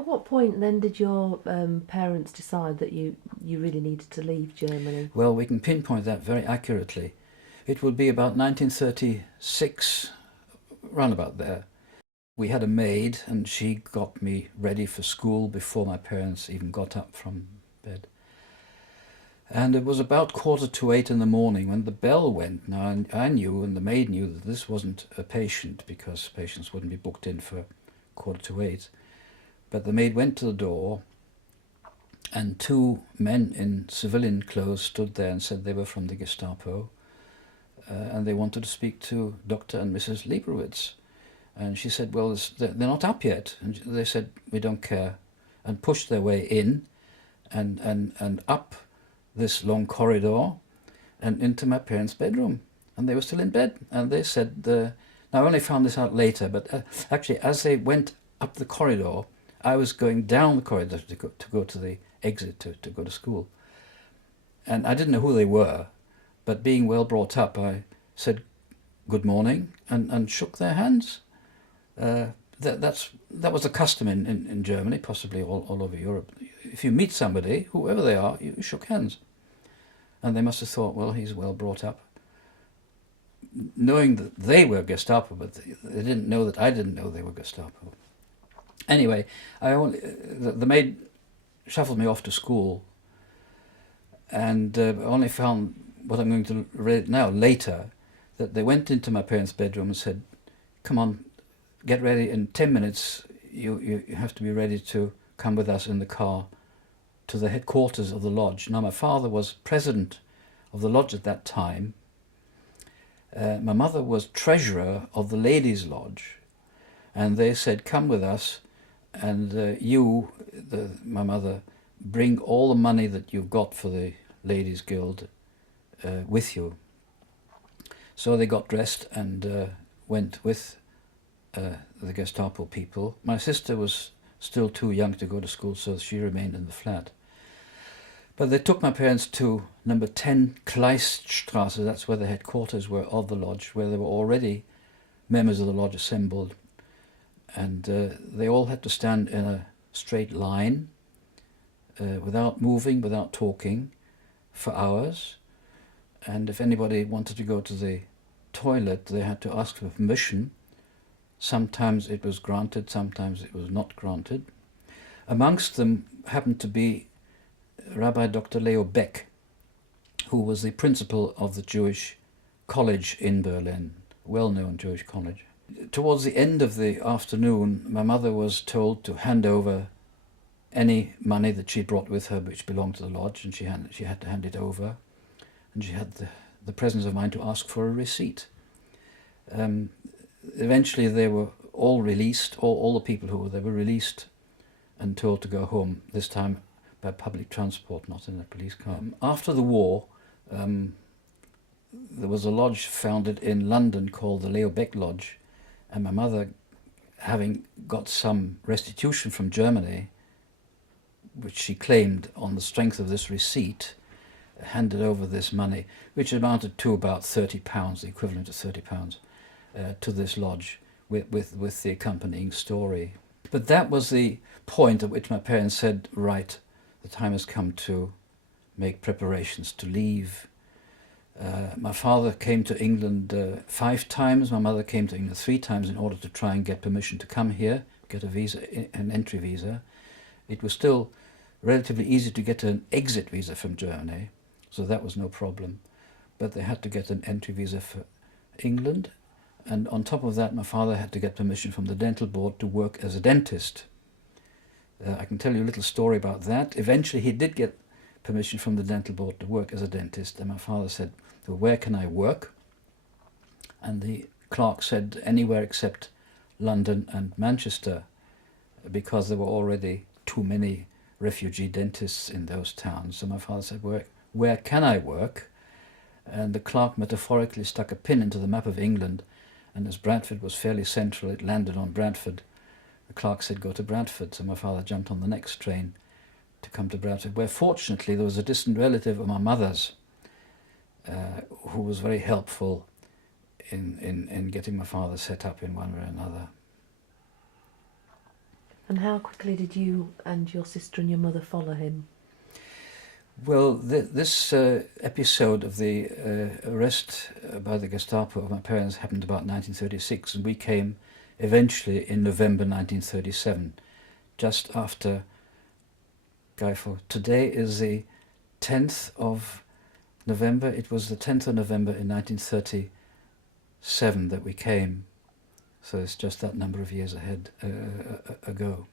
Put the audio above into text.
At what point then did your parents decide that you really needed to leave Germany? Well, we can pinpoint that very accurately. It would be about 1936, round about there. We had a maid and she got me ready for school before my parents even got up from bed. And it was about 7:45 in the morning when the bell went. Now, I knew, and the maid knew, that this wasn't a patient, because patients wouldn't be booked in for 7:45. But the maid went to the door, and two men in civilian clothes stood there and said they were from the Gestapo, and they wanted to speak to Dr. and Mrs. Leibowitz. And she said, well, they're not up yet. And they said, we don't care, and pushed their way in and up this long corridor and into my parents' bedroom. And they were still in bed. And they said, now I only found this out later, but actually as they went up the corridor, I was going down the corridor to go to the exit to go to school. And I didn't know who they were, but being well brought up, I said good morning and shook their hands. That was a custom in Germany, possibly all over Europe. If you meet somebody, whoever they are, you shook hands. And they must have thought, well, he's well brought up. Knowing that they were Gestapo, but they didn't know that I didn't know they were Gestapo. Anyway, the maid shuffled me off to school, and I only found what I'm going to read now later, that they went into my parents' bedroom and said, come on, get ready, in 10 minutes you have to be ready to come with us in the car to the headquarters of the lodge. Now, my father was president of the lodge at that time. My mother was treasurer of the ladies' lodge, and they said, come with us, and my mother, bring all the money that you've got for the ladies' guild with you. So they got dressed and went with the Gestapo people. My sister was still too young to go to school, so she remained in the flat. But they took my parents to number 10 Kleiststrasse, that's where the headquarters were of the lodge, where there were already members of the lodge assembled. And they all had to stand in a straight line, without moving, without talking, for hours. And if anybody wanted to go to the toilet, they had to ask for permission. Sometimes it was granted, sometimes it was not granted. Amongst them happened to be Rabbi Dr. Leo Beck, who was the principal of the Jewish college in Berlin, well-known Jewish college. Towards the end of the afternoon, my mother was told to hand over any money that she brought with her, which belonged to the lodge, and she had to hand it over. And she had the presence of mind to ask for a receipt. Eventually they were all released, all the people who were there were released and told to go home, this time by public transport, not in a police car. After the war, there was a lodge founded in London called the Leo Beck Lodge, and my mother, having got some restitution from Germany, which she claimed on the strength of this receipt, handed over this money, which amounted to about £30, the equivalent of £30, to this lodge with the accompanying story. But that was the point at which my parents said, right, the time has come to make preparations to leave. My father came to England 5 times, my mother came to England 3 times in order to try and get permission to come here, get a visa, an entry visa. It was still relatively easy to get an exit visa from Germany, so that was no problem. But they had to get an entry visa for England, and on top of that my father had to get permission from the dental board to work as a dentist. I can tell you a little story about that. Eventually he did get permission from the dental board to work as a dentist, and my father said, well, where can I work? And the clerk said, anywhere except London and Manchester, because there were already too many refugee dentists in those towns. So my father said, where can I work? And the clerk metaphorically stuck a pin into the map of England, and as Bradford was fairly central, it landed on Bradford. The clerk said, go to Bradford. So my father jumped on the next train to come to Bradford, where fortunately there was a distant relative of my mother's who was very helpful in getting my father set up in one way or another. And how quickly did you and your sister and your mother follow him? Well, this episode of the arrest by the Gestapo of my parents happened about 1936, and we came eventually in November 1937, just after Guy Fawkes. Today is the 10th of November. It was the 10th of November in 1937 that we came. So it's just that number of years ago.